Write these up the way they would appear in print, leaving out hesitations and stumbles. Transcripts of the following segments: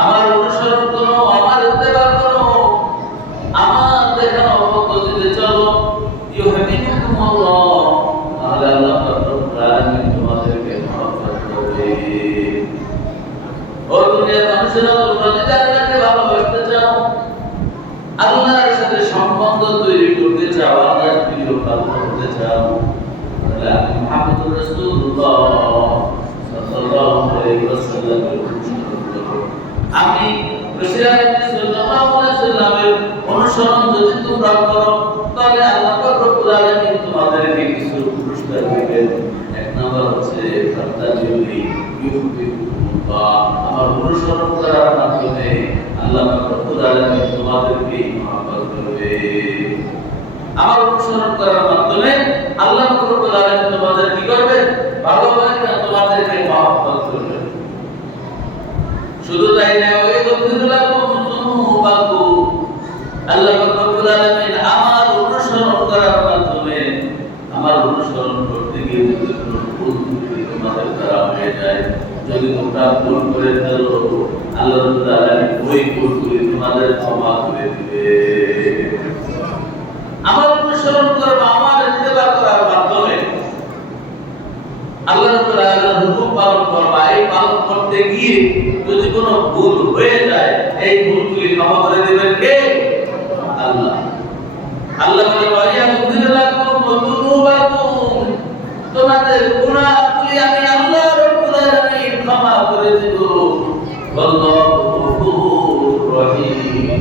আমার অনুসরণ করো, আমার ইত্তেবা করো, আমার দেখানো পদ্ধতিতে চলো, ইউহাবিবুকুমুল্লাহ, তাহলে আল্লাহ রব্বুল আলামিন তোমাদেরকে মহব্বত করবে। ও দুনিয়ার মানুষেরা, তোমরা যদি আল্লাহকে ভালোবাসতে চাও, আল্লাহর সাথে সম্বন্ধ তৈরি করতে চাও, আল্লাহর প্রিয় বান্দা হতে চাও, তাহলে আপনি মুহাম্মদুর রাসূলুল্লাহ সাল্লাল্লাহু আলাইহি ওয়াসাল্লামের অনুসরণ করো। আমি রাসূলুল্লাহ সাল্লাল্লাহু আলাইহি ওয়াসাল্লামের অনুসরণ যদি তোমরা করো, তাহলে আল্লাহ রব্বুল আলামিন তোমাদেরকে কিছু পুরস্কার দিবেন। এক নাম্বার হচ্ছে ফাত্তাবিউনি ইউহিব্বুকুমুল্লাহ, আমার অনুসরণ করার মাধ্যমে আল্লাহ রব্বুল আলামিন তোমাদেরকে মহব্বত করবে। আমার অনুসরণ করার মাধ্যমে আল্লাহ রব্বুল আলামিন তোমাদের কি করবে? ভালোবাসবে, তোমাদেরকে মহব্বত করবে। শুধু তাই না, ওই গফিরুলাকুম যুনুবাকুম, আল্লাহ রব্বুল আলামিন আমার অনুসরণ করার মাধ্যমে, আমার অনুসরণ করতে গিয়ে যদি কোনো ভুল তোমাদের দ্বারা হয়ে যায়, যদি তোমরা ভুল করে ফেলো, আল্লাহ রব্বুল আলামিন ওই ভুলগুলি তোমাদের ক্ষমা করে দিবে। আমার অনুসরণ করবা, আমার ইত্তেবা করার মাধ্যমে আল্লাহ রব্বুল আলামিনের হুকুম পালন করবা। এই পালন করতে গিয়ে যদি কোনো ভুল হয়ে যায়, এই ভুলগুলি ক্ষমা করে দিবেন কে? আল্লাহ। আল্লাহ বলে, ওয়াইয়া গফিরুলাকুম যুনুবাকুম, তোমাদের গুনাহগুলি আমি আল্লাহ রব্বুল আলামিন ক্ষমা করে দেব। আল্লাহু গফুরুর রহিম,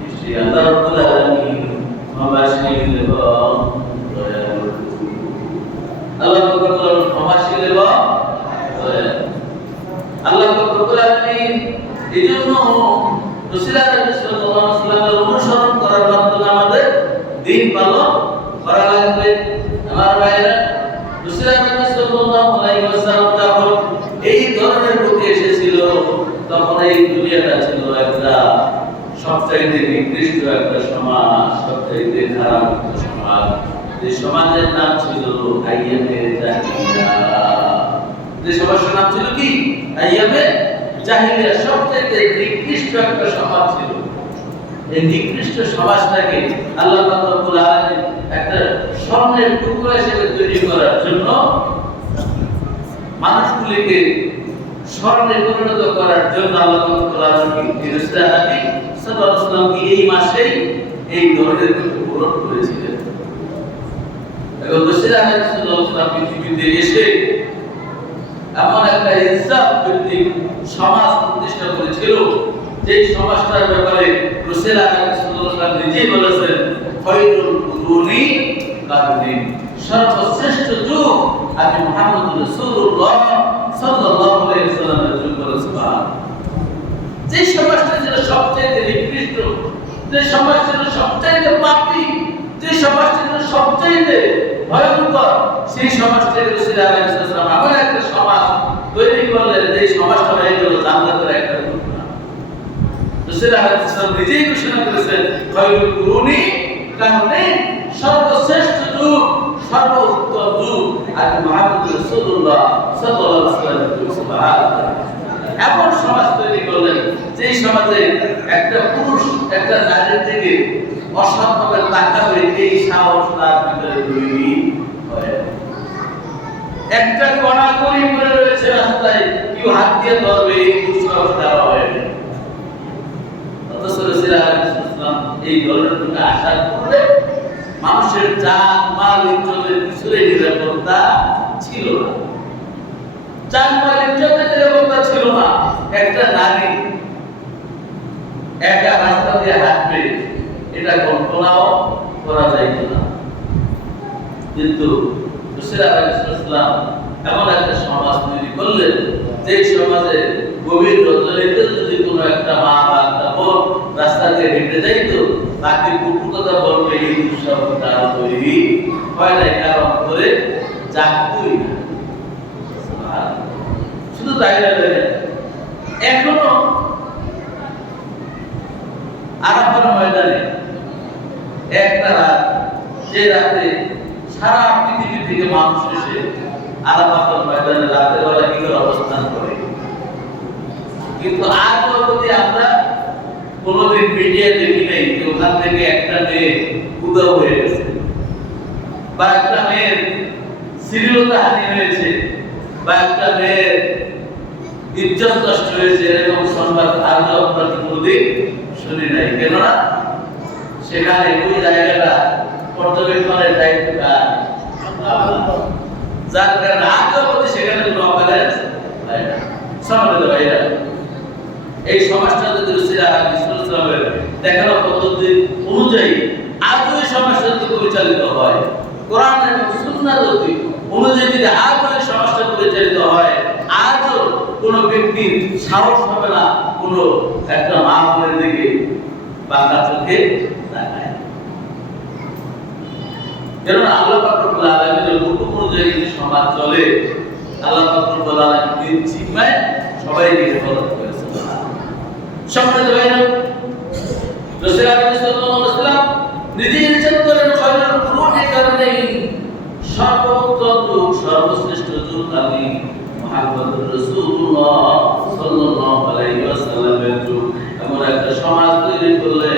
নিশ্চয়ই আল্লাহ রব্বুল আলামিন ক্ষমাশীল এবং দয়ালু। আল্লাহ রব্বুল আলামিন ক্ষমাশীল এবং দয়ালু। আল্লাহ রব্বুল আলামিন এজন্য রাসূলুল্লাহ সাল্লাল্লাহু আলাইহি ওয়াসাল্লামের অনুসরণ করার মাধ্যমে আমাদের দ্বীন পালন করা লাগবে। আমার ভাইরা, রাসূলুল্লাহ সাল্লাল্লাহু আলাইহি ওয়াসাল্লাম যখন এই ধরনের প্রতি এসেছিল, তখন এই দুনিয়াটা ছিল একটা সবচাইতে নিকৃষ্ট একটা সমাজ, সবচাইতে খারাপ একটা সমাজ। যে সমাজের নাম ছিল আইয়ামে জাহিলিয়া। যে সমাজের নাম ছিল কি? আইয়ামে জাহিলিয়া। সবচাইতে নিকৃষ্ট একটা সমাজ ছিল। এই নিকৃষ্ট সমাজটাকে আল্লাহ রব্বুল আলামিন একটা স্বর্ণের টুকরা হিসেবে তৈরি করার জন্য, মানুষগুলিকে স্বর্ণে পরিণত করার জন্য আল্লাহ রব্বুল আলামিন রাসূলুল্লাহ সাল্লাল্লাহু আলাইহি ওয়াসাল্লামকে এই মাসেই এই ধরনের কিছু পূরণ করেছিলেন। এবং রাসূলুল্লাহ সাল্লাল্লাহু আলাইহি ওয়াসাল্লাম পৃথিবীতে এসে এমন একটা ইনসাফ ভিত্তিক সমাজ প্রতিষ্ঠা করেছিল, যে সমাজটার ব্যাপারে রাসূলুল্লাহ সাল্লাল্লাহু আলাইহি ওয়াসাল্লাম নিজেই বলেছেন, খায়রুল কুরুনি কারনি, সর্বশ্রেষ্ঠ যুগ আমি মুহাম্মদুর রাসূলুল্লাহ সাল্লাল্লাহু আলাইহি ওয়াসাল্লামের যুগ। সুবহানাল্লাহ। যে সমাজটা ছিল সবচেয়ে নিকৃষ্ট, যে সমাজটা ছিল সবচেয়ে পাপী, যে সমাজটা ছিল সবচেয়ে ভয়ঙ্কর, সেই সমাজটা রাসূলুল্লাহ সাল্লাল্লাহু আলাইহি ওয়াসাল্লাম এমন একটা সমাজ তৈরি করলেন, যে সমাজটা হয়ে গেল জান্নাতের একটা টুকরা। রাসূলুল্লাহ সাল্লাল্লাহু আলাইহি ওয়াসাল্লাম নিজেই ঘোষণা করেছেন, খায়রুল কুরুনি কারনি, সর্বশ্রেষ্ঠ যুগ, সর্বোত্তম যুগ আমি মুহাম্মদুর রাসূলুল্লাহ সাল্লাল্লাহু আলাইহি ওয়াসাল্লামের যুগ। সুবহানাল্লাহ। এমন সমাজ তৈরি করলেন, যে সমাজে একটা পুরুষ একটা নারীর দিকে অসৎভাবে তাকাবে, এই সাহস তার ভিতরে তৈরি হয়। একটা কণা করি পড়ে রয়েছে রাস্তায়, কেউ হাত দিয়ে ধরবে, এই দুঃসাহস দেওয়া হয় না। অথচ রাসূলুল্লাহ সাল্লাল্লাহু আলাইহি ওয়াসাল্লাম এই ধরনের একটা আশার পরে মানুষের জান মাল ইজ্জতের কিছুই নিরাপত্তা ছিল না। জান মাল ইজ্জতের নিরাপত্তা ছিল না। একটা নারী একা রাস্তা দিয়ে হাঁটবে, এটা কল্পনাও করা যাইত না। কিন্তু রাসূলুল্লাহ সাল্লাল্লাহু আলাইহি ওয়াসাল্লাম এমন একটা সমাজ তৈরি করলেন, যে সমাজে গভীর রজনীতে যদি কোনো একটা মা বা একটা বোন রাস্তা দিয়ে হেঁটে যাইতো, তাকে কুকুরতা বলবে এই দুঃসাহস তার তৈরি হয় না, কারণ করে জাগতই না। শুধু তাই না, এখনো আরাফার ময়দানে একটা রাত, যে রাতে সারা পৃথিবী থেকে মানুষ এসে আরাফাতের ময়দানে রাতের বেলা কি করে অবস্থান করে, কিন্তু আজও মিডিয়া দেখি নাই যে ওখান থেকে একটা মেয়ে উদাও হয়ে গেছে বা একটা মেয়ের শ্লীলতা হানি হয়েছে বা একটা মেয়ের ইজ্জত নষ্ট হয়েছে, এরকম সংবাদ আজও আমরা কোনোদিন শুনি নাই। কেননা সেখানে ওই জায়গাটা পর্যবেক্ষণের দায়িত্ব কার? যার কারণে আজও আমাদের সেখানে কোনো অপরাধ হয় না। সম্মানিত ভাইরা, এই সমাজটা যদি রাসূলের দেখানো পদ্ধতি অনুযায়ী আজও এই সমাজটা যদি পরিচালিত হয়, কোরআন এবং সুন্নাহ অনুযায়ী যদি আজও এই সমাজটা পরিচালিত হয়, আজও কোনো ব্যক্তির সাহস হবে না কোনো একটা মা বোনের দিকে বাঁকা চোখে তাকায়। কেননা আল্লাহ পাক রব্বুল আলামিনের হুকুম অনুযায়ী যদি সমাজ চলে, আল্লাহ পাক রব্বুল আলামিন জিম্মায় সবাইকে হেফাজত করেছেন। সম্মানিত ভাইরা, রাসূল সাল্লাল্লাহু আলাইহি ওয়াসাল্লাম নিজে ইরশাদ করেন, খায়রুল কুরুনি কারণে সর্বোত্তম যুগ, সর্বশ্রেষ্ঠ যুগ আমি মুহাম্মদুর রাসূলুল্লাহ সাল্লাল্লাহু আলাইহি ওয়াসাল্লামের যুগ। এমন একটা সমাজ তৈরি করলে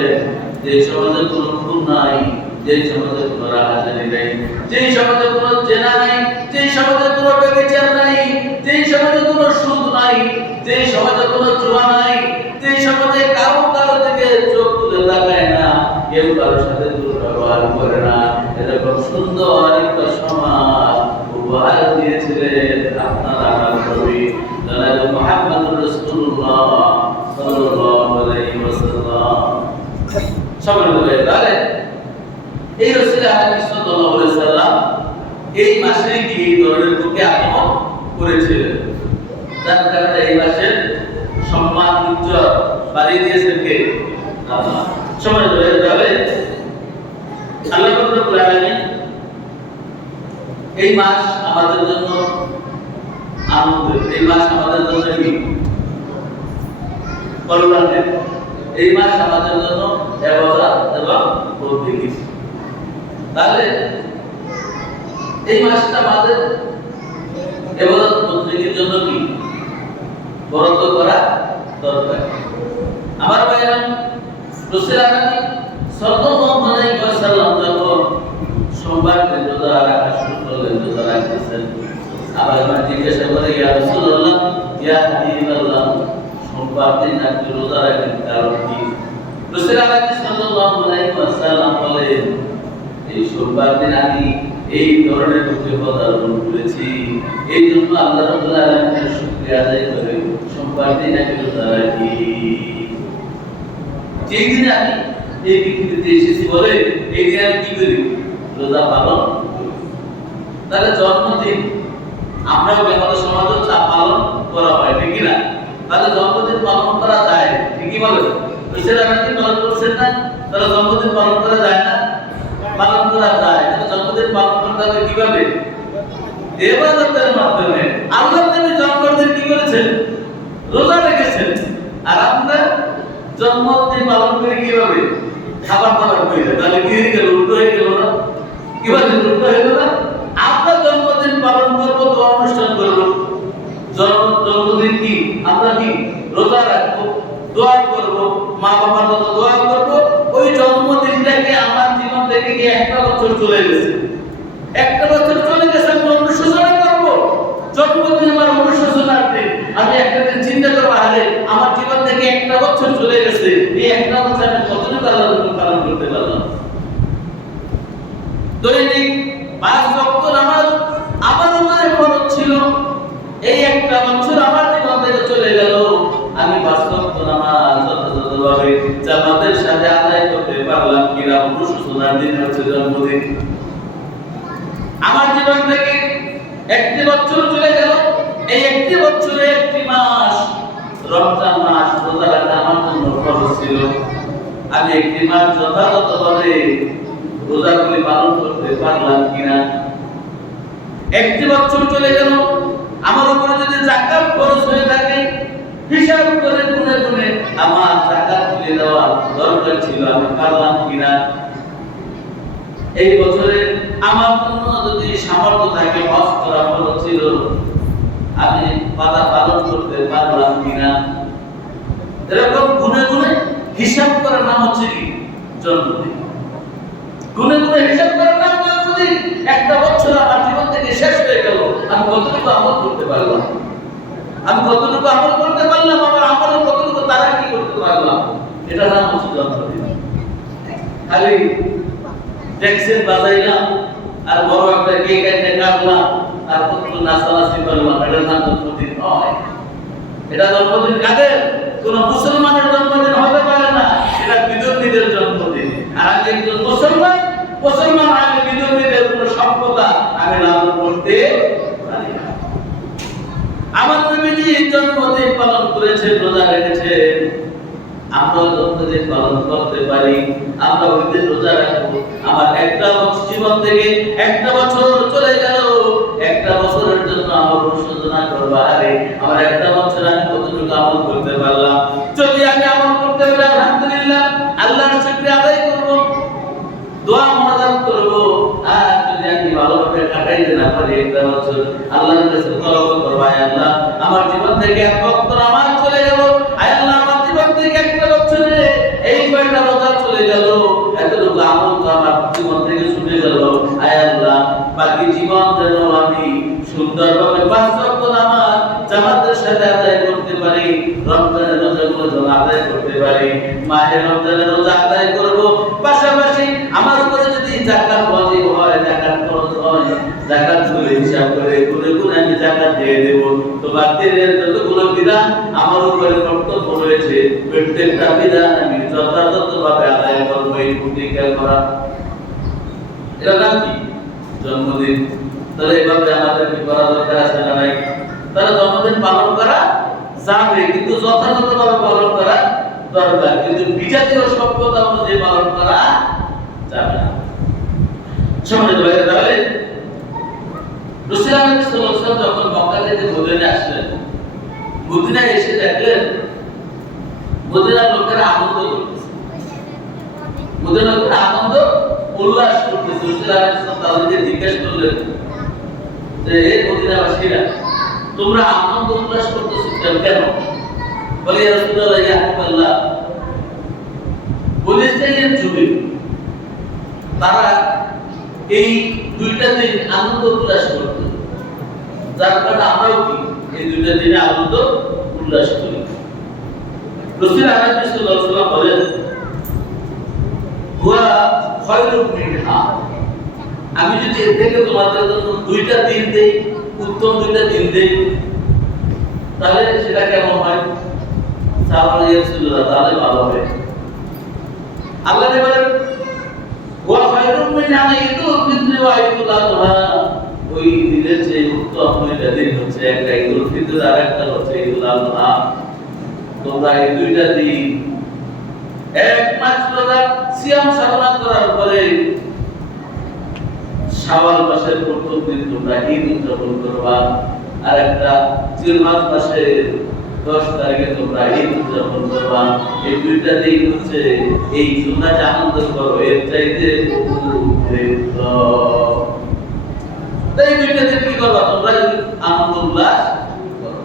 যে সমাজে কোনো খুন নাই, যে সমাজে কোনো রাহাজানি নাই, যে সমাজে কোনো জেনা নাই, যে সমাজে কোনো ব্যভিচার নাই, যে সমাজে কোনো সুদ নাই, যে সমাজে কোনো জুয়া নাই, যে সমাজে কারো থেকে চোখ তুলে তাকায় না, কেউ কারোর সাথে দুর্ব্যবহার করে না, এরকম সুন্দর একটা সমাজ উপহার দিয়েছিলেন আপনার আমার নবী জনাব মুহাম্মদুর রাসূলুল্লাহ সাল্লাল্লাহু আলাইহি ওয়াসাল্লাম। সম্মানিত ভাইরা, এই রাসূল সাল্লাল্লাহু আলাইহি ওয়াসাল্লাম এই মাসে কি এই ধরনের লোককে আগমন করেছিলেন, যার কারণে এই মাসের সম্মান ইজ্জত বাড়িয়ে দিয়েছেন কে? আল্লাহ। সম্মানিত ভাইরা, আল্লাহ রাব্বুল আলামিন এই মাস আমাদের জন্য আনন্দের, এই মাস আমাদের জন্য কি কল্যাণের, এই মাস আমাদের জন্য ইবাদত এবং বন্দেগী। তাহলে এই মাসটা আমাদের ইবাদত বন্দেগীর জন্য কি বরাদ্দ করা দরকার। আমার ভাইরা, রাসূল সাল্লাল্লাহু আলাইহি ওয়াসাল্লাম যখন সোমবার দিন রোজা রাখা শুরু করলেন, রোজা রাখতেছেন, আবার আমার জিজ্ঞাসা করে, ইয়া রাসূলুল্লাহ, ইয়া হাবিবাল্লাহ, সোমবার দিন আপনি রোজা রাখেন কারণ কি? রাসূল সাল্লাল্লাহু আলাইহি ওয়াসাল্লাম বলেন, এই সোমবার দিন আমি এই ধরনের পদার্পণ করেছি, এই জন্য আল্লাহ রাব্বুল আলামিনের শুকরিয়া আদায় করে সোমবার দিন আমি রোজা রাখি। যেই দিন আমি এই পৃথিবীতে এসেছি বলে এই দিন আমি কি করি? রোজা পালন করি। তাহলে জন্মদিন আমরাও আমাদের সমাজে পালন করা হয়, ঠিক না? তাহলে জন্মদিন পালন করা যায়, ঠিকই বলে রাসূল আপনি পালন করছেন না, তাহলে জন্মদিন পালন করা যায় না? পালন করা যায়। তাহলে জন্মদিন পালন করতে হবে কিভাবে? ইবাদতের মাধ্যমে। আল্লাহ নবী জন্মদিন কি করেছেন? রোজা রেখেছেন। আর আমরা জন্মদিন পালন করি কিভাবে? খাবার দাবার করে। তাহলে কি হয়ে গেল? উল্টো হয়ে গেল না? কিভাবে উল্টো হয়ে গেল? আমরা জন্মদিন পালন করবো, দোয়া অনুষ্ঠান করবো। জন্মদিন কি আমরা কি রোজা রাখবো, দোয়া করবো, মা বাবার জন্য দোয়া করবো। ওই জন্মদিনটাকে আমার জীবন থেকে কি একটা বছর চলে গেছে, একটা বছর চলে গেছে, আমি অনুশোচনা করবো। জন্মদিন আমার অনুশোচনার দিন, আমি একটা দিন চিন্তা করবো, আরে আমার জীবন থেকে একটা বছর চলে গেছে, এই একটা বছর আমি কতটুকু আল্লাহর জন্য পালন করতে পারলাম। দৈনিক 5 ওয়াক্ত নামাজ আমার উপরে ফরজ ছিল, এই একটা বছর আমার জীবন থেকে চলে গেল, আমি 5 ওয়াক্ত নামাজ যথাযথভাবে জামাতের সাথে আদায় করতে পারলাম কিনা? অনুশোচনার দিন হচ্ছে জন্মদিন। আমার জীবন থেকে একটি বছর চলে গেল, এই একটি বছরে একটি মাস রমজান মাস রোজা রাখা আমার জন্য ফরজ ছিল, আমি একটি মাস যথাযথভাবে রোজাগুলি পালন করতে পারলাম কিনা? একটি বছর চলে গেল, আমার উপরে যদি যাকাত খরচ হয়ে থাকে, হিসাব করে গুনে গুনে আমার যাকাত তুলে দেওয়া দরকার ছিল, আমি পারলাম কিনা? এই বছরে আমার জন্য যদি সামর্থ্য থাকে, হজ করা ফরজ ছিল, আমি পালন করতে পারলাম কিনা? এরকম গুনে গুনে হিসাব করার নাম হচ্ছে কি জন্মদিন। গুনে গুনে হিসাব করার নাম জন্মদিন। একটা বছর আমার জীবন থেকে শেষ হয়ে গেল, আমি কতটুকু আমল করতে পারলাম, আমি কতটুকু আমল করতে পারলাম, আমার আমলের কতটুকু তারা কি করতে পারলাম, এটা নাম হচ্ছে জন্মদিন। খালি ট্যাক্সের বাজাইলাম আর বড় একটা কেক এনে কাটলাম আর কত নাচানাচি করলাম, এটার নাম জন্মদিন নয়। এটা জন্মদিন কাদের? কোন মুসলমানের জন্মদিন হতে পারে না, এটা বিধর্মীদের জন্মদিন। আর আমি একজন মুসলমান, আমি বিধর্মীদের কোন সভ্যতা আমি লালন করতে পারি না। আমার নবীজি জন্মদিন পালন করেছেন, রোজা রেখেছেন। আমরা জন্মদিন পালন করতে পারি, আমরা ওই দিন রোজা রাখবো। আমার একটা জীবন থেকে একটা বছর চলে গেল, একটা বছরের জন্য আমার অনুশোচনা করবো, আরে আমার একটা বছর আমি কতটুকু আমল করতে পারলাম। যদি আমি আমল করতে পারি আলহামদুলিল্লাহ, আল্লাহর শুকরিয়া আদায় করবো, দোয়া মোনাজাত করবো। আর যদি আমি ভালোভাবে কাটাইতে না পারি একটা বছর, আল্লাহর কাছে তওবা করবো, আয় আল্লাহ আমার জীবন থেকে এক বছর আমার চলে গেল, আয় আল্লাহ আমার জীবন থেকে একটা বছরে এই কয়টা রোজা চলে গেল, এতটুকু আমল তো আমার জীবন থেকে ছুটে গেল, আয় আল্লাহ বাকি জীবন যেন আমি সুন্দরভাবে পাঁচ ওয়াক্ত নামাজ জামাতের সাথে আদায় করতে পারি, রমজানের রোজাগুলো যেন আদায় করতে পারি, মাহে রমজানের রোজা আদায় করব। পাশাপাশি আমার উপরে যদি যাকাত ওয়াজিব হয়, যাকাত ফরজ হয়, যাকাত করে হিসাব করে গুনে গুনে আমি যাকাত দিয়ে দেব। তো বাতিলের যতগুলো বিধান আমার উপরে কর্তব্য রয়েছে, প্রত্যেকটা বিধান আমি যথাযথভাবে আদায় করব। এই ভূমিকা করা, এটা নাম কি? জন্মদিন। তাহলে এভাবে আমাদের কি করা দরকার আছে না নাই? তাহলে জন্মদিন পালন করা যাবে, কিন্তু যথাযথভাবে পালন করা দরকার, কিন্তু বিজাতীয় সভ্যতা অনুযায়ী পালন করা যাবে না। সম্মানিত ভাইরা, তাহলে রাসূলুল্লাহ সাল্লাল্লাহু আলাইহি ওয়াসাল্লাম যখন মক্কা থেকে মদিনায় আসলেন, মদিনায় এসে দেখলেন মদিনার লোকেরা আনন্দ করতেছে, মদিনার লোকেরা আনন্দ উল্লাস করতেছে। রাসূলুল্লাহ সাল্লাল্লাহু আলাইহি ওয়াসাল্লাম তাদেরকে জিজ্ঞেস করলেন যে হে মদিনাবাসীরা, তোমরা আনন্দ উল্লাস করতেছো কেন? বলে ইয়া রাসূলুল্লাহ, ইয়া হাবিবাল্লাহ, বলেছিলেন যুগে তারা এই দুইটা দিন আনন্দ উল্লাস করত, যার কারণে আমরাও কি এই দুইটা দিনে আনন্দ উল্লাস করি। রাসূলুল্লাহ সাল্লাল্লাহু আলাইহি ওয়াসাল্লাম বলেন, হুয়া খায়রুম মিনহা, আমি যদি এর থেকে তোমাদের জন্য দুইটা দিন দেই, উত্তম দুইটা দিন দেই, তাহলে সেটা কেমন হয়? সাল্লাল্লাহু আলাইহি ওয়াসাল্লাম, তাহলে ভালো হবে। আল্লাহ বলেন, ওয়া খায়রুম মিনহা ঈদুল ফিতর ওয়া ঈদুল আযহা, ওই দিনের যে উত্তম দুইটা দিন হচ্ছে, একটা ঈদুল ফিতর আর একটা হচ্ছে ঈদুল আযহা। তোমরা এই দুইটা দিন এক মাস রোজা সিয়াম সাধনা করার পরে শাওয়াল মাসের প্রথম দিন তোমরা ঈদ উদযাপন করবা, আর একটা জিলহজ মাসের 10 তারিখে তোমরা ঈদ উদযাপন করবা। এই দুইটা দিন হচ্ছে এই তোমরা যে আনন্দ করো এর চাইতে এই দুইটা দিন কি করবা? তোমরা আনন্দ উল্লাস করো।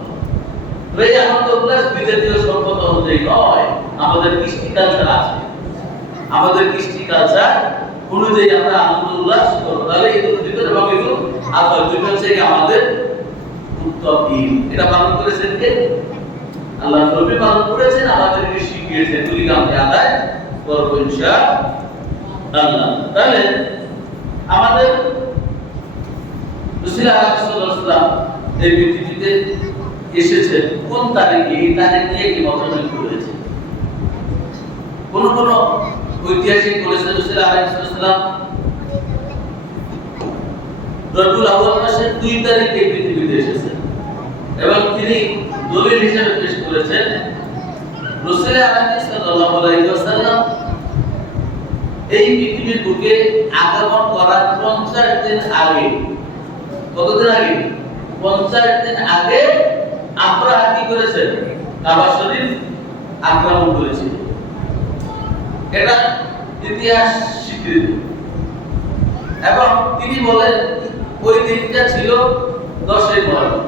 এই আনন্দ উল্লাস বিজাতীয় সভ্যতা অনুযায়ী নয়, আমাদের কৃষ্টি কালচার আছে, আমাদের কৃষ্টি কালচার অনুযায়ী আমরা আনন্দ উল্লাস করব। তাহলে ঈদুল ফিতর এবং ঈদুল আযহা দুটো হচ্ছে আমাদের উত্তম ঈদ। এটা পালন করেছেন কে? আল্লাহ নবী পালন করেছেন, আমাদেরকে শিখিয়েছেন, এগুলি আমরা আদায় করব ইনশাআল্লাহ। তাহলে আমাদের রাসূলুল্লাহ সাল্লাল্লাহু আলাইহি ওয়াসাল্লাম এই পৃথিবীতে এসেছেন কোন তারিখে? এই তারিখ নিয়ে কি মতভেদ রয়েছে। কোন কোন ঐতিহাসিক বলেছেন রাসূলুল্লাহ সাল্লাল্লাহু আলাইহি ওয়াসাল্লাম রবিউল আউয়াল মাসের 2 তারিখে পৃথিবীতে এসেছেন, এবং তিনি দলিল হিসেবে পেশ করেছেন রাসূলুল্লাহ সাল্লাল্লাহু আলাইহি ওয়াসাল্লাম এই পৃথিবীর বুকে আগমন করার 50 দিন আগে, কতদিন আগে? 50 দিন আগে আব্রাহা কি করেছেন? কাবা শরীফ আক্রমণ করেছিল। এটা ইতিহাস স্বীকৃত। এবং তিনি বলেন ওই দিনটা ছিল 10ই মুহররম।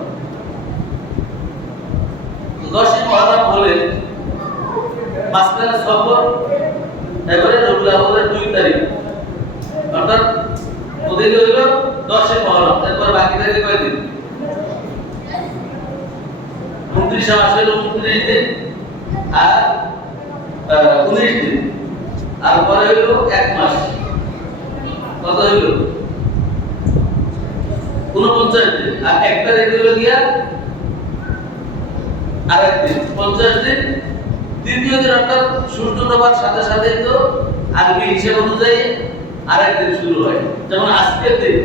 10ই মুহররম হলে মাঝখানে সফর, এবারে রবিউল আউয়ালের 2 তারিখ, অর্থাৎ ওদের হইল 10 মুহররম, এরপর বাকি থাকে কয়দিন? 29 মাসে 29 দিন আর 19 দিন, আর পরে হইল 1 মাস, কত হইল? 49 দিন, আর 1 তারিখ হইল গিয়া আরেক দিন, 50 দিন। দ্বিতীয় দিন অর্থাৎ সূর্য ডোবার সাথে সাথে তো আরবি হিসাব অনুযায়ী আরেক দিন শুরু হয়। যেমন আজকের দিন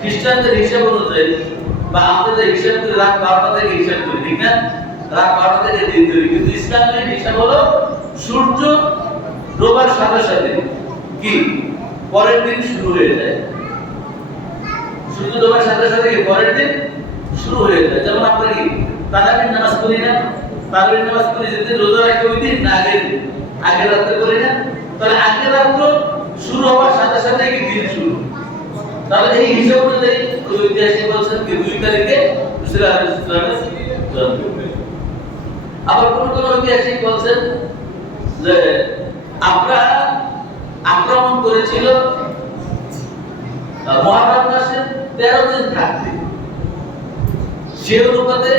খ্রিস্টানদের হিসাব অনুযায়ী বা আমাদের হিসাব করে রাত 12টা থেকে হিসাব করি, ঠিক না? রাত 12টা থেকে দিন ধরি, কিন্তু ইসলামের হিসাব হলো সূর্য ডোবার সাথে সাথে কি পরের দিন শুরু হয়ে যায়। সূর্য ডোবার সাথে সাথে কি পরের দিন শুরু হয়ে যায়। যেমন আমরা কি তারাবির নামাজ পড়ি না? তারাবির নামাজ পড়ি যেদিন রোজা রাখি ওই দিন না আগের রাতে করি না? তাহলে আগের রাত শুরু হওয়ার সাথে সাথে কি দিন শুরু। তাহলে এই হিসাব অনুযায়ী ওই ঐতিহাসিক বলছেন কি 2 তারিখে রাসূল আলাইহিস জন্ম। আবার কোন ঐতিহাসিক বলছেন যে আমরা আক্রমণ করেছিল মুহররম মাসে 13 দিন থাকতে, সে অনুপাতে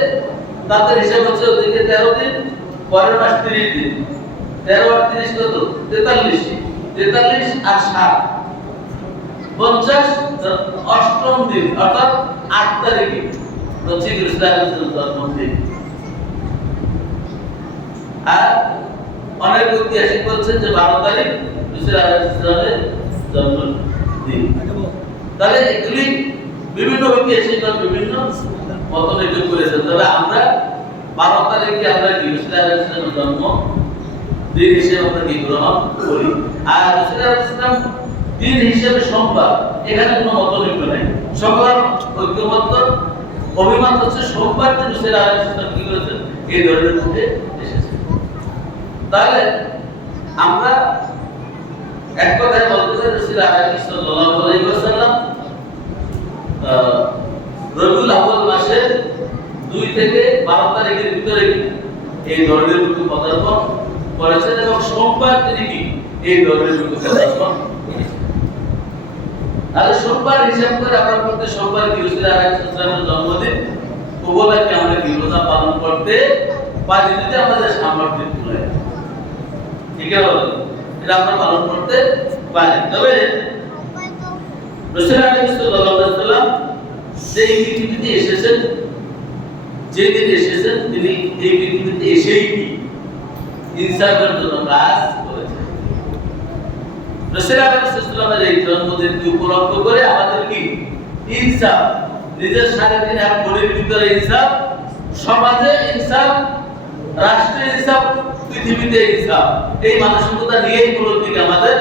তাদের হিসাব হচ্ছে ওদিকে 13 দিন, পরের মাস 30 দিন, 13 আর 30 কত? 43, 43 আর 7 50, অষ্টম দিন অর্থাৎ 8 তারিখে হচ্ছে খ্রিস্টানদের জন্মদিন। আর অনেক ঐতিহাসিক বলছেন যে 12 তারিখ রাসূল আলাইহিসসালামের জন্মদিন। তাহলে এগুলি বিভিন্ন ঐতিহাসিকরা বিভিন্ন মতভেদ করেছেন। তবে আমরা 12 তারিখে আমরা রাসূল আলাইহিসসালামের জন্ম দিন হিসেবে আমরা কি গ্রহণ করি। আর রাসূল আলাইহিসসালাম দিন হিসেবে সোমবার, এখানে কোনো মতভেদ নাই। সকল ঐক্যমত্য অভিমত হচ্ছে সোমবার দিন রাসূল আলাইহিসসালাম কি করেছেন, এই ধরনের মধ্যে এসেছে। তাহলে আমরা এক কথায় বলতে চাই রাসূল সাল্লাল্লাহু আলাইহি ওয়াসাল্লাম রবিউল আউয়াল মাসের 2 থেকে 12 তারিখের ভিতরে এই ধরনের মধ্যে পদার্পণ করেছেন এবং সোমবার তিনি কি এই ধরনের মধ্যে পদার্পণ। আর সোমবার হিসাব করে আমরা প্রতি সোমবার কি রাসূল আলাইহিসসালামের জন্মদিন উপলক্ষে আমরা কি রোজা পালন করতে পারি যদি আমাদের সামর্থ্য থাকে। ঠিক আছে, এটা আমরা পালন করতে পারি। তবে রাসূল সাল্লাল্লাহু আলাইহি ওয়াসাল্লাম যেই পৃথিবীতে এসেছেন, যেদিন এসেছেন তিনি এই পৃথিবীতে এসেই কি ইনসাফের জন্য কাজ করেছেন। রাসূল সাল্লাল্লাহু এই জন্মদিনকে উপলক্ষ করে আমাদের কি ইনসাফ, নিজের শারীরিক আর মনের ভিতরে ইনসাফ, সমাজে ইনসাফ, রাষ্ট্রে ইনসাফ, পৃথিবীতে ইনসাফ, এই মানসিকতা নিয়েই প্রত্যেক আমাদের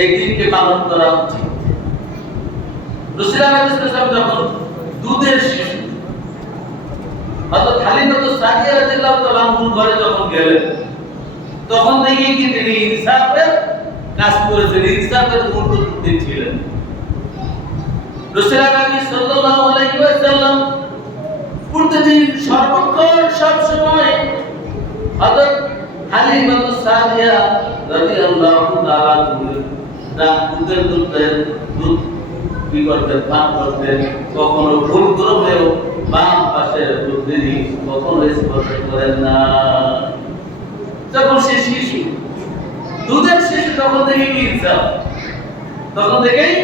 এই দিনকে পালন করা উচিত। রাসূল সাল্লাল্লাহু যখন দুধের শিশু অর্থাৎ হালিমা সাদিয়া রাদিয়াল্লাহু তাআলা আনহুর ঘরে যখন গেলেন, তখন দেখি কি তিনি ইনসাফের কাজ করেছেন, ইনসাফের মূর্তি ছিলেন। রাসূল সাল্লাল্লাহু আলাইহি ওয়াসাল্লাম প্রতিদিন সর্বক্ষণ সব সময় হযরত হালিমা সাদিয়া রাদিয়াল্লাহু তাআলা দুধের দুধ কি করতেন, পান করতেন। কখনো ভুল ক্রমেও বাম পাশের দুধ তিনি কখনো স্পর্শ করেন না। যখন সে শিশু, দুধের শিশু, তখন থেকেই ইনসাফ, তখন থেকেই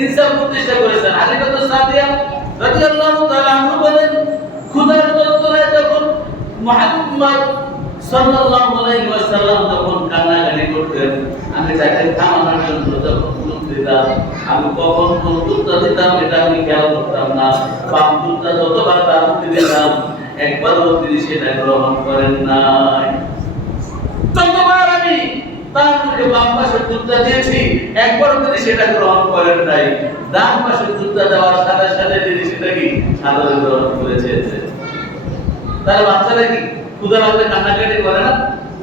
ইনসাফ প্রতিষ্ঠা করেছেন। হালিমা সাদিয়া রাদিয়াল্লাহু তাআলা আনহা বলেন, ক্ষুধার যন্ত্রণায় যখন মুহাম্মদ সাল্লাল্লাহু আলাইহি ওয়াসাল্লাম যখন কান্নাকাটি করতেন, আমি তাকে থামানোর জন্য যখন দুধ দিতাম, আমি কখন কোন দুধটা দিতাম এটা আমি খেয়াল করতাম না। বাম দুধটা যতবার তার মুখে দিতাম, একবারও তিনি সেটা গ্রহণ করেন নাই। যতবার আমি তার মুখে বাম পাশের দুধটা দিয়েছি, একবারও তিনি সেটা গ্রহণ করেন নাই। ডান পাশের দুধটা দেওয়ার সাথে সাথে তিনি সেটা কি সাদরে গ্রহণ করেছে। তার বাচ্চারা কি ক্ষুধা লাগলে কান্নাকাটি করে না?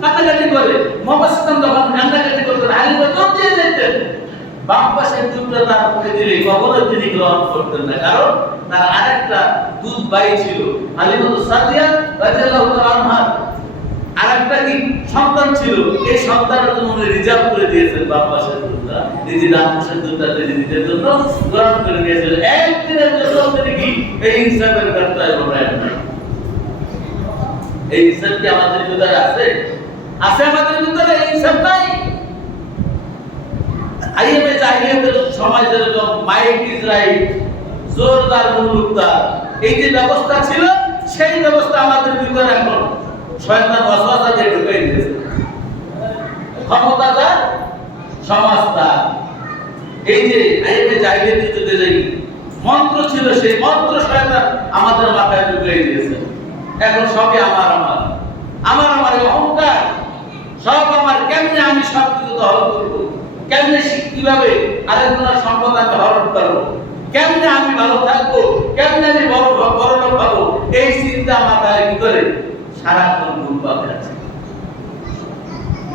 কান্নাকাটি করে। মুহাম্মদ সাল্লাল্লাহু আলাইহি ওয়াসাল্লাম কান্নাকাটি করতেন, হালিমা দুধ দিয়ে দিতেন। বাম পাশের দুধটা তার মুখে দিলে কখনো তিনি গ্রহণ করতেন না, কারণ তার আরেকটা দুধ বাই ছিল, হালিমা সাদিয়া রাদিয়াল্লাহু তাআলা আনহা সন্তান ছিল, এই সন্তানের জন্য উনি রিজার্ভ করে দিয়েছেন বাপ পাশের দুধটা, নিজে ডান পাশের দুধটা তিনি নিজের জন্য গ্রহণ করে দিয়েছিলেন। একদিনের জন্য তিনি কি এই ইনসাফের ব্যর্থতায় ঘটায় না। এই ইনসাফ কি আমাদের ভিতরে আছে? আছে আমাদের ভিতরে? ইনসাফ নাই। আইএমএ জাহিলিয়াতের সময় যেরকম মাইক ইজ রাইট, জোরদার মুলুকদার, এই যে ব্যবস্থা ছিল, সেই ব্যবস্থা আমাদের ভিতরে এখন শয়তান ওয়াসওয়াসা দিয়ে ঢুকিয়ে দিয়েছে। ক্ষমতাদার, সমাজদার, এই যে আইএমএ জাহিলিয়াতের যুগে যে মন্ত্র ছিল, সেই মন্ত্র শয়তান আমাদের মাথায় ঢুকিয়ে দিয়েছে। এখন সবই আমার আমার আমার আমার অহংকার, সব আমার। কেমনে আমি সব কিছু দখল করবো, কেমনে কিভাবে আরেকজনের সম্পদ আমি হরণ করবো, কেমনে আমি ভালো থাকবো, কেমনে আমি বড় লোক পাবো, এই চিন্তা মাথায় কি করে সারাক্ষণ ঘুরপাক আছে।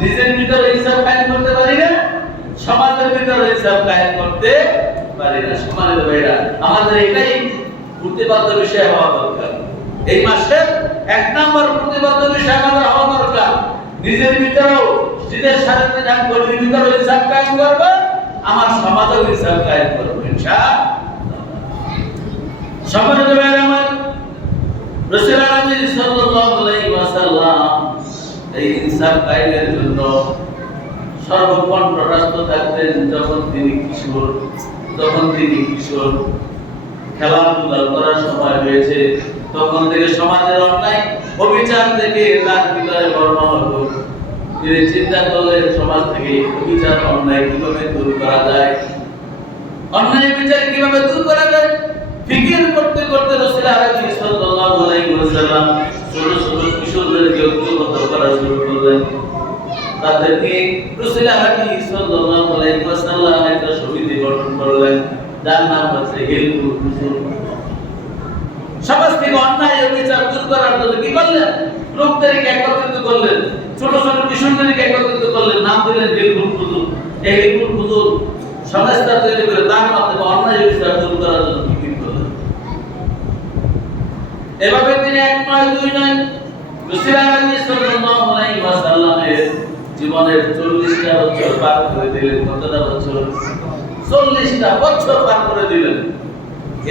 নিজের ভিতরে ইনসাফ কায়েম করতে পারি না, সমাজের ভিতরে ইনসাফ কায়েম করতে পারি না। সমাজের ভাইরা, আমাদের এটাই প্রতিপাদ্য বিষয় হওয়া দরকার। এই মাসের 1 নম্বর প্রতিপাদ্য বিষয় আমাদের হওয়া দরকার। নিজের ভিতরেও, নিজের সাথে যান কর্মীর ভিতরেও ইনসাফ কায়েম করবো, আমার সমাজেও ইনসাফ কায়েম করবো ইনশাআল্লাহ। সম্মানিত ভাইরা আমার, রাসূল আলামিন সাল্লাল্লাহু আলাইহি ওয়াসাল্লাম এই ইনসাফ কায়েমের জন্য সর্বকণ্ঠস্ত থাকতেন। যখন তিনি কিশোর খেলাধুলা করার সময় হয়েছে, তখন থেকে সমাজের অন্যায় অবিচার থেকে তার ভিতরে বর্ণ হলো। তিনি চিন্তা করলেন সমাজ থেকে অবিচার অন্যায় কিভাবে দূর করা যায়, অন্যায় বিচার কিভাবে দূর করা যায়। ফিকির করতে করতে রাসূল আলাইহি সাল্লাল্লাহু আলাইহি ওয়াসাল্লাম ছোট ছোট কিশোরদেরকে ঐক্যবদ্ধ করা শুরু করলেন। তাদেরকে রাসূল আলাইহি সাল্লাল্লাহু আলাইহি ওয়াসাল্লাম একটা সমিতি গঠন করলেন, যার নাম হচ্ছে হিলফুল ফুজুল। সমাজ থেকে অন্যায় অবিচার দূর করার জন্য কি করলেন? লোকদেরকে একত্রিত করলেন, ছোট ছোট কিশোরদেরকে একত্রিত করলেন, নাম দিলেন হিলফুল ফুজুল। এই হিলফুল ফুজুল সংস্থা তৈরি করে তার মাধ্যমে অন্যায় অবিচার দূর করার জন্য ফিকির করলেন। এভাবে তিনি 1 নয় 2 নয়, রাসূল আলাইহি সাল্লাল্লাহু আলাইহি ওয়াসাল্লামের জীবনের 40টা বছর পার করে দিলেন। কতটা বছর? 40টা বছর পার করে দিলেন।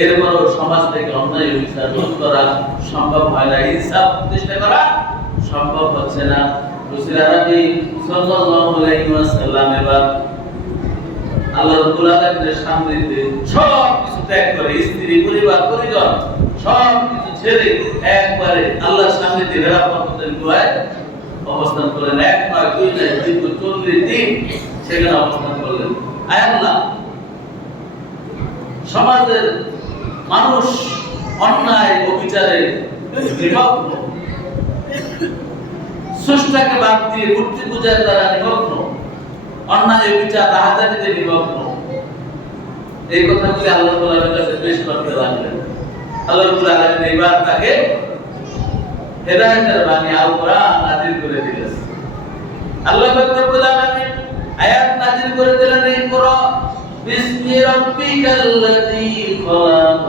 এরপরও সমাজ থেকে অন্যায় অবিচার দূর করা সম্ভব হয় না, ইনসাফ প্রতিষ্ঠা করা সম্ভব হচ্ছে না। রাসূল আলাইহি সাল্লাল্লাহু আলাইহি ওয়াসাল্লাম এবার আল্লাহ রাব্বুল আলামিনের সামনেতে সব কিছু ত্যাগ করে, স্ত্রী, পরিবার, পরিজন সব কিছু ছেড়ে একবারে আল্লাহর সামনে নিরাপত্তার গুহায় অবস্থান করলেন। 1 নয় 2 নয়, দীর্ঘ 40 দিন সেখানে অবস্থান করলেন। আয় আল্লাহ, সমাজের মানুষ অন্যায় অবিচারে নিমগ্ন, স্রষ্টাকে বাদ দিয়ে মূর্তি পূজার দ্বারা নিমগ্ন, অন্যায় অবিচার রাহাজানিতে নিমগ্ন। এই কথাগুলি আল্লাহ তাআলার কাছে পেশ করতে লাগলেন। আল্লাহ রাব্বুল আলামিন এবার তাকে হেদায়েতের বাণী আল কোরআন নাযিল করে দিলেন। আল্লাহ রাব্বুল আলামিন আয়াত নাযিল করে দিলেন, ইকরা বিসমি রাব্বিকাল্লাযী খলাক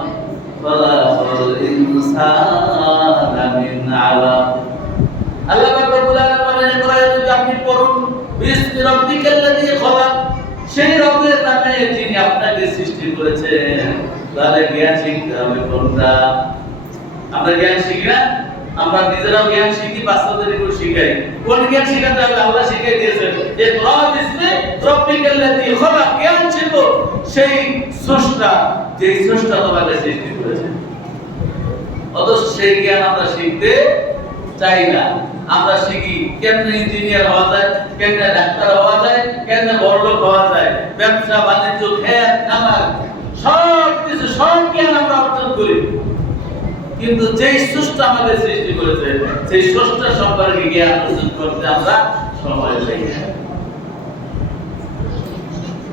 খলাকাল ইনসানা মিন আলাক। আল্লাহ রাব্বুল আলামিন ইকরা, আপনি পড়ুন, বিসমি রাব্বিকাল্লাযী খলাক, সেই রবের নামে যিনি আপনাকে সৃষ্টি করেছেন। তাহলে জ্ঞান শিখতে হবে কোনটা? আমরা জ্ঞান শিখি না, আমরা নিজেরাও জ্ঞান শিখি, বাচ্চাদেরকে শিখাই। কোন জ্ঞান শিখাতে হবে? আল্লাহ শিখিয়ে দিয়েছেন যে রাব্বিকাল্লাযী খলাক, জ্ঞান শিখো সেই স্রষ্টা, যে স্রষ্টা তোমাকে সৃষ্টি করেছেন। অথচ সেই জ্ঞান আমরা শিখতে চাই না। আমরা শিখি কেমনে ইঞ্জিনিয়ার হওয়া যায়, কেমনে ডাক্তার হওয়া যায়, কেমনে বড়লোক হওয়া যায়, ব্যবসা বাণিজ্য, খেত খামার, সব কিছু, সব জ্ঞান আমরা অর্জন করি। কিন্তু যেই স্রষ্টা আমাদের সৃষ্টি করেছে, সেই স্রষ্টার সম্পর্কে জ্ঞান অর্জন করতে আমরা সময় পাই না।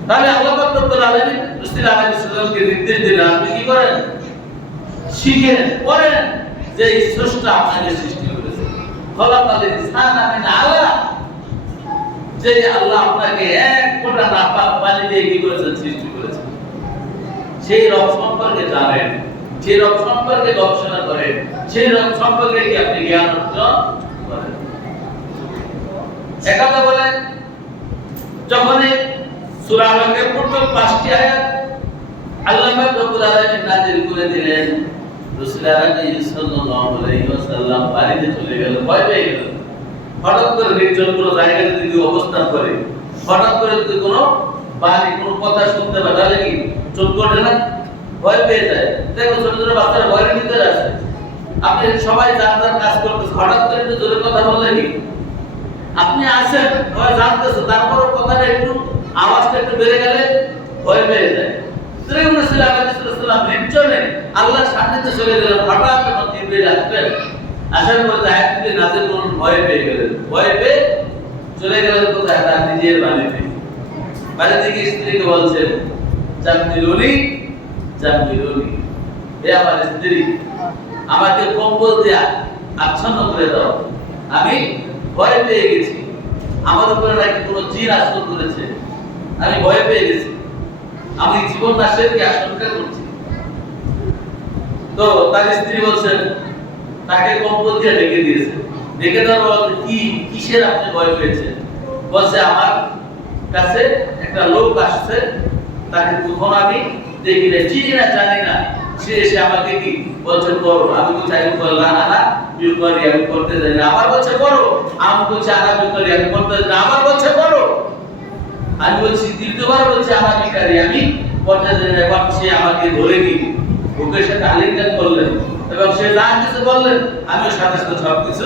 তাহলে আল্লাহ পাক রব্বুল আলামিন রাসূল আলাইহিস সালামকে নির্দেশ দিলেন, আপনি কি করেন? শিখেন, পড়েন যে এই স্রষ্টা আপনাকে সৃষ্টি করেছে। খলাকাল ইনসানা মিন আলাক, যে আল্লাহ আপনাকে 1 ফোঁটা নাপাক পানি দিয়ে কি করেছেন? সৃষ্টি করেছেন। সেই রব সম্পর্কে জানেন, সেই রব সম্পর্কে গবেষণা করেন, সেই রব সম্পর্কে কি আপনি জ্ঞান অর্জন করেন। একথা বলেন যখন সূরা আল-আনবিয়ার প্রথম 5টি আয়াত আল্লাহ পাক রব্বুল আলামিন নাযিল করে দিলেন, রাসূল আলাইহি সাল্লাল্লাহু আলাইহি ওয়াসাল্লাম বাড়িতে চলে গেল, ভয় পেয়ে গেল। হঠাৎ করে নির্জন কোনো জায়গায় যদি অবস্থান করে, হঠাৎ করে যদি কোনো বাড়ি কোনো কথা শুনতে পায় তাহলে কি চোখ ওঠে না, ভয় পেয়ে যায়। দেখো ছোট ছোট বাচ্চারা ভয়ের ভিতরে আছে, আপনি সবাই যার কাজ করতেছে, হঠাৎ করে একটু জোরে কথা বললে কি আপনি আছেন ভয় জানতেছে, তারপরও কথাটা একটু আওয়াজটা একটু বেড়ে গেলে ভয় পেয়ে যায়। আল্লাহর সান্নিধ্যে চলে গেলেন, হঠাৎ যখন জিবরিল আসলেন, আসার পরে আয়াতটি নাযিল করলেন, ভয় পেয়ে গেলেন। ভয় পেয়ে চলে গেলেন কোথায়? তার নিজের বাড়িতে। বাড়িতে গিয়ে স্ত্রীকে বলছেন, জাম্মিলুনি জাম্মিলুনি, হে আমার স্ত্রী, আমাকে কম্বল দিয়ে আচ্ছন্ন করে দাও, আমি ভয় পেয়ে গেছি, আমার উপরে নাকি কোনো জিন আশ্রয় করেছে, আমি ভয় পেয়ে গেছি, আমি জীবন নাশের কি আশঙ্কা করছি। তো তার স্ত্রী বলছেন, তাকে কম্বল দিয়ে ঢেকে দিয়েছে। ঢেকে দেওয়ার পর কি কিসের আপনি ভয় পেয়েছেন? বলছে, আমার কাছে একটা লোক আসছে, তাকে কখন আমি দেখি না, চিনি না, জানি না, সে এসে আমাকে কি বলছে করো, আমি বলছি আমি করলাম আনা বিকরি, আমি করতে জানি না, আমার বলছে করো, আমি বলছি আনা বিকরি, আমি করতে জানি না, আমার বলছে করো, আমি বলছি দ্বিতীয়বার বলছি আনা বিকারি, আমি করতে জানি না, এবার সে আমাকে ধরে নিয়ে বুকের সাথে আলিঙ্গন করলেন এবং সে যা কিছু বললেন আমিও সাথে সাথে সব কিছু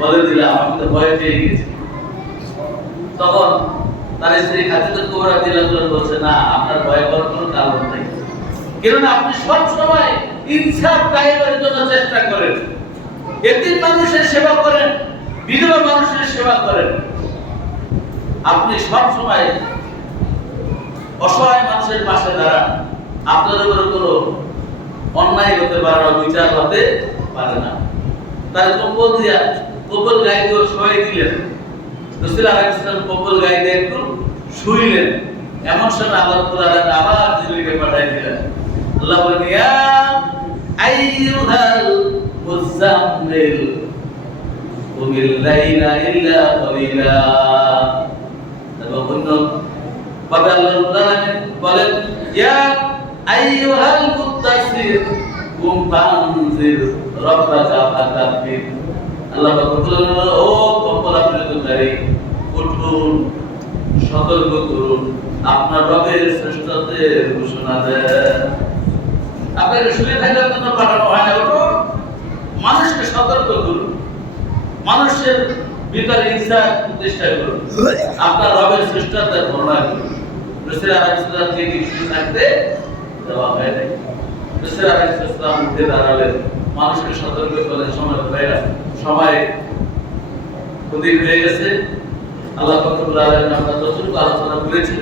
বলে দিলাম, আমি তো ভয় পেয়ে গেছি। তখন তার স্ত্রী খাদিজাতুল কুবরা রাদিয়াল্লাহু আনহা বলছে, না, আপনার ভয় করার কোনো কারণ নেই, কেননা আপনি সব সময় ইনসাফ কায়েমের জন্য চেষ্টা করেন, এতিম মানুষের সেবা করেন, বিধবা মানুষের সেবা করেন, আপনি সব সময় অসহায় মানুষের পাশে দাঁড়ান, আপনার উপরে কোনো অন্যায় হতে পারে না, বিচার হতে পারে না। তার কম্বল দিয়া কম্বল গায়ে দিয়ে শোয়াই দিলেন। রাসূল আলাইহিস সালাম কম্বল গায়ে দিয়ে একটু শুইলেন। এমন সময় আল্লাহ তাআলা আবার জিবরিলকে পাঠিয়ে দিলেন। আল্লাহ বলেন, ইয়া আইয়ুহাল মুযাম্মিল কুমিল লাইলা ইল্লা কালিলা। এবং অন্য ভাবে আল্লাহ তাআলা বলেন, ইয়া আইয়ুহাল মুদ্দাসসির কুম ফানজির রাব্বাকা ফাকাব্বির। আল্লাহ বলেন, ও কম্বল আবৃতকারী, উঠুন, সতর্ক করুন, আপনার রবের শ্রেষ্ঠত্বের ঘোষণা দেন। আপনাকে শুয়ে থাকার জন্য পাঠানো হয় না, উঠুন, মানুষকে সতর্ক করুন, মানুষের ভিতরে ইনসাফ প্রতিষ্ঠা করুন, আপনার রবের শ্রেষ্ঠত্বের বর্ণনা করুন। রাসূল আলাইহিস সালামকে কি শুয়ে থাকতে দেওয়া হয় নাই? রাসূল আলাইহিস সালাম উঠে দাঁড়ালেন, মানুষকে সতর্ক করলেন, সময় অধিক হয়ে গেছে। আল্লাহ পাক রব্বুল আলামিন আমরা যতটুকু আলোচনা করেছি